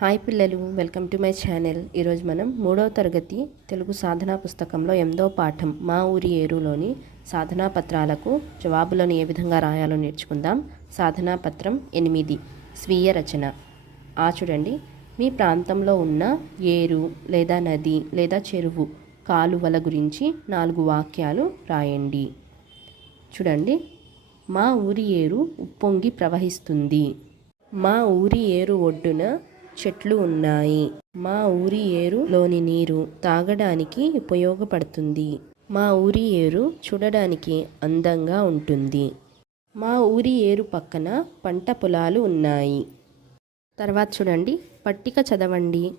Hi పిల్లలు welcome to my channel. ఈరోజు మనం మూడవ తరగతి తెలుగు సాధనా పుస్తకంలో ఎనిమిదో పాఠం మా ఊరి ఏరులోని సాధనా పత్రాలకు జవాబులను ఏ విధంగా రాయాలో నేర్చుకుందాం. సాధనా పత్రం ఎనిమిది. స్వీయ రచన. ఆ చూడండి. మీ ప్రాంతంలో ఉన్న ఏరు లేదా నది లేదా చెరువు కాలువల గురించి నాలుగు వాక్యాలు రాయండి. చూడండి. మా ఊరి ఏరు ఉప్పొంగి ప్రవహిస్తుంది. మా ఊరి ఏరు ఒడ్డున చెట్లు ఉన్నాయి. మా ఊరి ఏరులోని నీరు తాగడానికి ఉపయోగపడుతుంది. మా ఊరి ఏరు చూడడానికి అందంగా ఉంటుంది. మా ఊరి ఏరు పక్కన పంట పొలాలు ఉన్నాయి. తర్వాత చూడండి. పట్టిక చదవండి.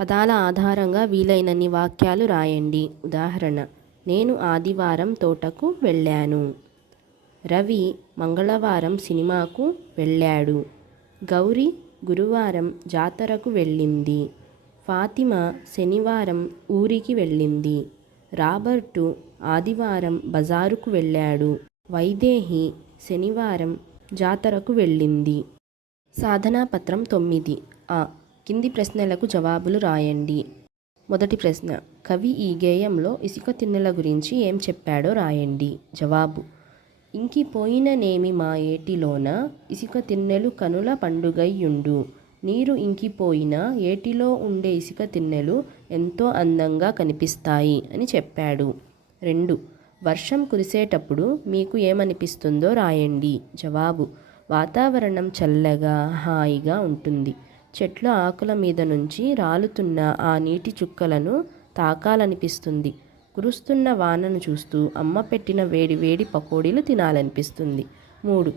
పదాల ఆధారంగా వీలైనన్ని వాక్యాలు రాయండి. ఉదాహరణ నేను ఆదివారం తోటకు వెళ్ళాను. రవి మంగళవారం సినిమాకు వెళ్ళాడు. గౌరీ గురువారం జాతరకు వెళ్ళింది. ఫాతిమా శనివారం ఊరికి వెళ్ళింది. రాబర్టు ఆదివారం బజారుకు వెళ్ళాడు. వైదేహి శనివారం జాతరకు వెళ్ళింది. సాధనా పత్రం తొమ్మిది. ఆ కింది ప్రశ్నలకు జవాబులు రాయండి. మొదటి ప్రశ్న కవి ఈ గేయంలో ఇసుక తిన్నెల గురించి ఏం చెప్పాడో రాయండి. జవాబు ఇంకిపోయిననేమి మా ఏటిలోన? ఇసుక తిన్నెలు కనుల పండుగయ్యుండు. నీరు ఇంకిపోయిన ఏటిలో ఉండే ఇసుక తిన్నెలు ఎంతో అందంగా కనిపిస్తాయి అని చెప్పాడు. రెండు. వర్షం కురిసేటప్పుడు మీకు ఏమనిపిస్తుందో రాయండి. జవాబు. వాతావరణం చల్లగా హాయిగా ఉంటుంది. చెట్ల ఆకుల మీద నుంచి రాలుతున్న ఆ నీటి చుక్కలను తాకాలనిపిస్తుంది. కురుస్తున్న వానను చూస్తూ అమ్మ పెట్టిన వేడి వేడి పకోడీలు తినాలనిపిస్తుంది. మూడు.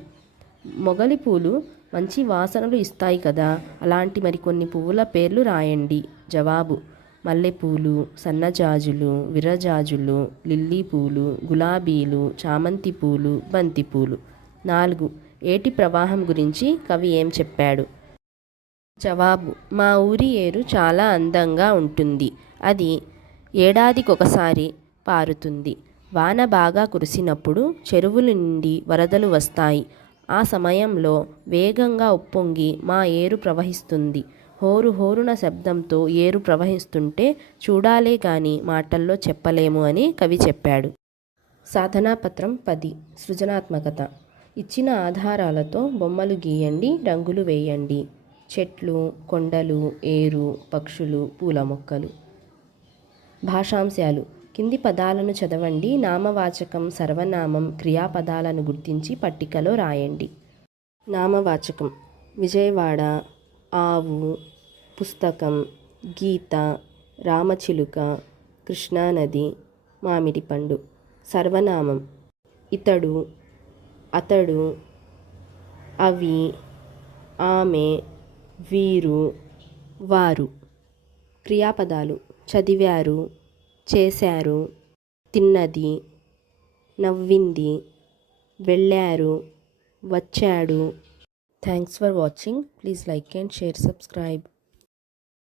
మొగలి పూలు మంచి వాసనలు ఇస్తాయి కదా అలాంటి మరికొన్ని పువ్వుల పేర్లు రాయండి. జవాబు. మల్లెపూలు సన్నజాజులు విరజాజులు లిల్లీ పూలు గులాబీలు చామంతి పూలు బంతి పూలు. నాలుగు. ఏటి ప్రవాహం గురించి కవి ఏం చెప్పాడు? జవాబు. మా ఊరి ఏరు చాలా అందంగా ఉంటుంది. అది ఏడాదికొకసారి పారుతుంది. వాన బాగా కురిసినప్పుడు చెరువుల నుండి వరదలు వస్తాయి. ఆ సమయంలో వేగంగా ఉప్పొంగి మా ఏరు ప్రవహిస్తుంది. హోరు హోరున శబ్దంతో ఏరు ప్రవహిస్తుంటే చూడాలే కానీ మాటల్లో చెప్పలేము అని కవి చెప్పాడు. సాధనాపత్రం పది. సృజనాత్మకత. ఇచ్చిన ఆధారాలతో బొమ్మలు గీయండి రంగులు వేయండి. చెట్లు కొండలు ఏరు పక్షులు పూల మొక్కలు. భాషాంశాలు. కింది పదాలను చదవండి నామవాచకం సర్వనామం క్రియాపదాలను గుర్తించి పట్టికలో రాయండి. నామవాచకం. విజయవాడ ఆవు పుస్తకం గీత రామచిలుక కృష్ణానది మామిడి పండు సర్వనామం. ఇతడు అతడు అవి ఆమె వీరు వారు. క్రియాపదాలు చదివారు చేశారు తిన్నది నవ్వింది వెళ్ళారు వచ్చాడు. Thanks for watching please like and share subscribe